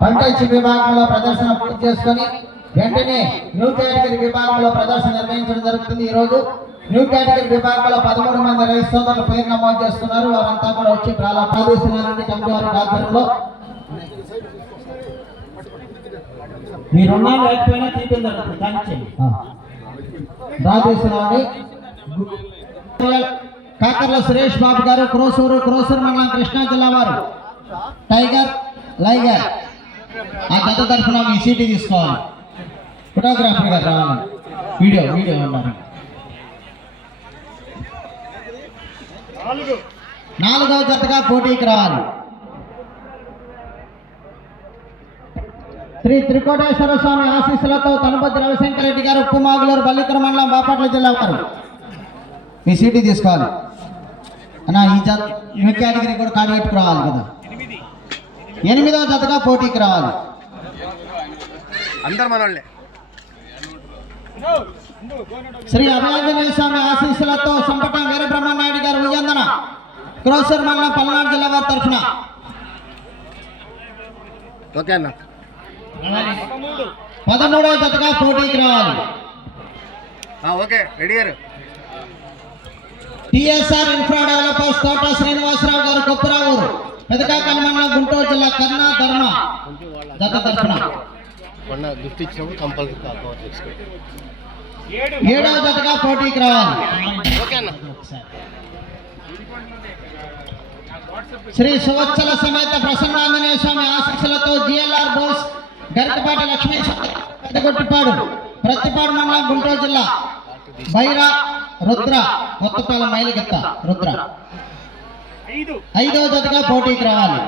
పంటచి విభాగంలో ప్రదర్శన పూర్తి చేసుకొని వెంటనే న్యూ కేటగిరీ విభాగంలో ప్రదర్శన నిర్వహించడం జరుగుతుంది ఈ రోజు న్యూ కేటగిరీ విభాగంలో పదమూడు మంది రైతు సోదరులు పేరు నమోదు చేస్తున్నారు. వారంతా కూడా వచ్చి చాలా ప్రాదేశిస్తున్నారండి కమిటీ వారి ఆధ్వర్యంలో మీరున్నా లేకపోయినా జరుగుతుంది కానీ చేయండి కాకర్ల సురేష్ బాబు గారు క్రోసూరు క్రోసూరు మండలం కృష్ణా జిల్లా వారు. Tiger liger. ఆ జత తరఫున మీ సీటీ తీసుకోవాలి. ఫోటోగ్రాఫర్ గారు రావాలి. వీడియో వీడియో ఉన్నారు నాలుగవ జతగా పోటీకి రావాలి. శ్రీ త్రికోటేశ్వర స్వామి ఆశీస్సులతో తనుపతి రవిశంకర్ రెడ్డి గారు ఉప్పుమాగులూరు బల్లికర మండలం బాపట్ల జిల్లా వారు. మీ సీటీ తీసుకోవాలి. అన్నా ఈ జత ఈ కేటగిరీ కూడా కాడి పెట్టుకు రావాలి కదా. ఎనిమిదవ జతగా పోటీకి రావాలి. అందరు మనోళ్ళే. శ్రీ అభయాంజనేయ స్వామి ఆశీస్సులతో సంపట వీరబ్రహ్మనాయుడు గారు ఉయ్యందన. క్రోసర్ మండలం పల్నాడు జిల్లా వారి తరఫున. ఓకే అన్న. పదమూడవ జతగా పోటీకి రావాలి. ఓకే రెడీ గారు. TSR infra developers Thota Srinivasarao గారు కొప్పురావు పెదకాకల్ మండలం గుంటూరు జిల్లా కర్ణా ధర్మ. జత తరఫున. మొన్న గిఫ్ట్ ఇచ్చినప్పుడు కంపల్సరీ కవర్ చేసుకో. ఏడవ జతగా పోటీకి రావాలి. శ్రీ సువత్సల సమేత ప్రసన్నాంజనేయ స్వామి ఆశీస్సులతో జిఎల్ఆర్ బోస్ గరికపాటి లక్ష్మీ పెద్దగొట్టిపాడు ప్రతిపాడు మండలం గుంటూరు జిల్లా. బైరా రుద్ర కొత్తపాలెం మైలిగత్త రుద్ర. ఐదవ జతగా పోటీకి రావాలి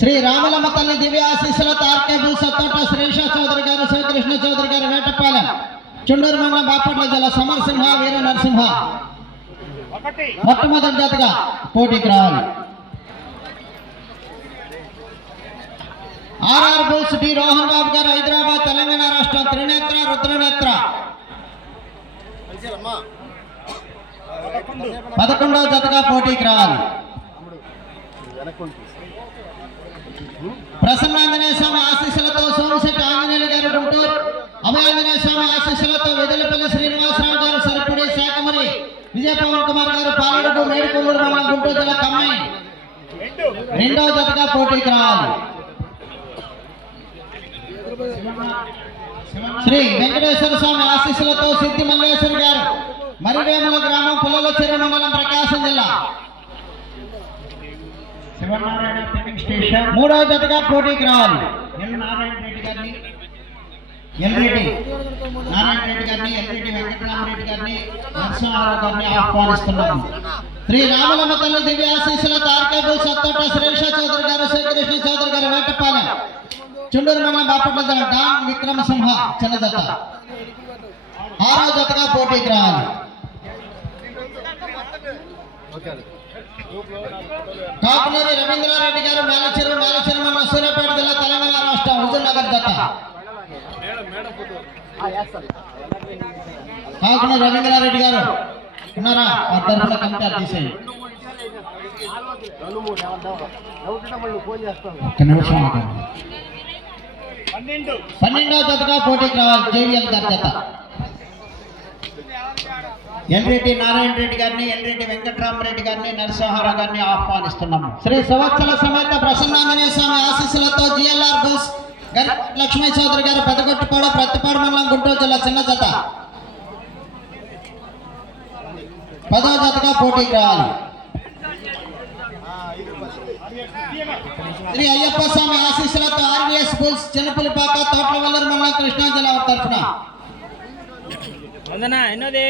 శ్రీ రామలమ్మ తల్లి దివ్య ఆశీస్సులతో ఆర్కే బుల్స తోట శ్రీష చౌదరి గారు శివకృష్ణ చౌదరి గారు వేటపాలెం. చుండూరు మండలం బాపట్ల జిల్లా సమరసింహ వీర నరసింహ. మొట్టమొదటి జతగా పోటీకి రావాలి ఆర్ఆర్ బోస్ డి రోహన్ బాబు గారు హైదరాబాద్ తెలంగాణ రాష్ట్రం త్రినేత్ర రుద్రనేత్ర. పదకొండవ జతగా పోటీకి రావాలి. ప్రసన్నాంజనేయ స్వామి ఆశీస్సులతో సోమశెట్టి ఆంజనేయులు గారు గుంటూరు. అభయాంజనేయ స్వామి ఆశీస్సులతో వెదలపల్లి శ్రీనివాసరావు గారు సరిపడి శాఖమని విజయ పవన్ కుమార్ గారు పాలడుగు మేడుకొల్లూరు మండలం గుంటూరు జిల్లా కమ్మాయి. రెండవ జతగా పోటీకి రావాలి. శ్రీ వెంకటేశ్వర స్వామి ఆశీస్సులతో సిద్ధి మల్లేశ్వరి గారు మరివేముల గ్రామం పుల్లల చెరువు మండలం ప్రకాశం జిల్లా. మూడవ జతగా పోటీకి రావాలి. ఎల్ నారాయణ రెడ్డి గారిని. ఎల్రెడ్డి నారాయణ రెడ్డి గారిని ఎల్రెడ్డి వెంకటరామరెడ్డి గారిని నరసింహారావు గారిని ఆహ్వానిస్తున్నాము. శ్రీ రామలమ్మ తల్లి దివ్య ఆశీస్సులతో ఆర్కేబుల్ సత్తోట శ్రేష చౌదరి గారు శ్రీకృష్ణ చౌదరి గారు వేటపాలెం. చుండూరు మండలం బాపట్ల జిల్లా డాన్ విక్రమసింహ చిన్న జత ఆరో జతగా పోటీకి రావాలి ఓకే రవీంద్రారెడ్డి గారు మేలచెరువు మేలచెరువు మండలం సూర్యాపేట జిల్లా తెలంగాణ రాష్ట్రం హుజూర్ నగర్ జత కాకునూరి రవీంద్రారెడ్డి గారు ఉన్నారా? ఆ తరఫున కంపేర్ తీసేయండి. ఫోన్ చేస్తాను ఒక్క నిమిషం పన్నెండవ జతగా పోటీకి రావాలి జేవిఎల్ గారి జత. ఎన్రెడ్డి నారాయణ రెడ్డి గారిని ఎన్రెడ్డి వెంకటరామరెడ్డి గారిని నరసింహారావు గారిని ఆహ్వానిస్తున్నాము. శ్రీ సంవత్సర సమేత ప్రసన్నాంజనేయ స్వామి ఆశీస్సులతో జిఎల్ఆర్ బోస్ గారి లక్ష్మీ చౌదరి గారు పెద్దగొట్టిపాడు ప్రతిపాడు మండలం గుంటూరు జిల్లా చిన్న జత. పదవ జతగా పోటీకి రావాలి శ్రీ అయ్యప్ప స్వామి ఆశీస్సులతో ఆర్వీఎస్ బుల్స్ చిన్నపులిపాక తోటలవల్లూరు మండలం కృష్ణా జిల్లా తరఫున. వందనా ఎన్నోది?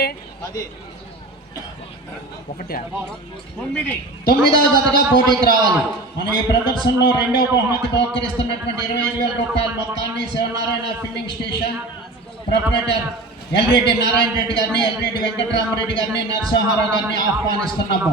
ఒకటి తొమ్మిదవ జతగా పోటీకి రావాలి. మనం ఈ ప్రదర్శనలో రెండవ బహుమతి బహుకరిస్తున్నటువంటి ఇరవై ఐదు వేల రూపాయల మొత్తాన్ని Shivanarayana filling station proprietor Elreddy Narayana Reddy గారిని ఎల్రెడ్డి వెంకటరామరెడ్డి గారిని నరసింహారావు గారిని ఆహ్వానిస్తున్నాము.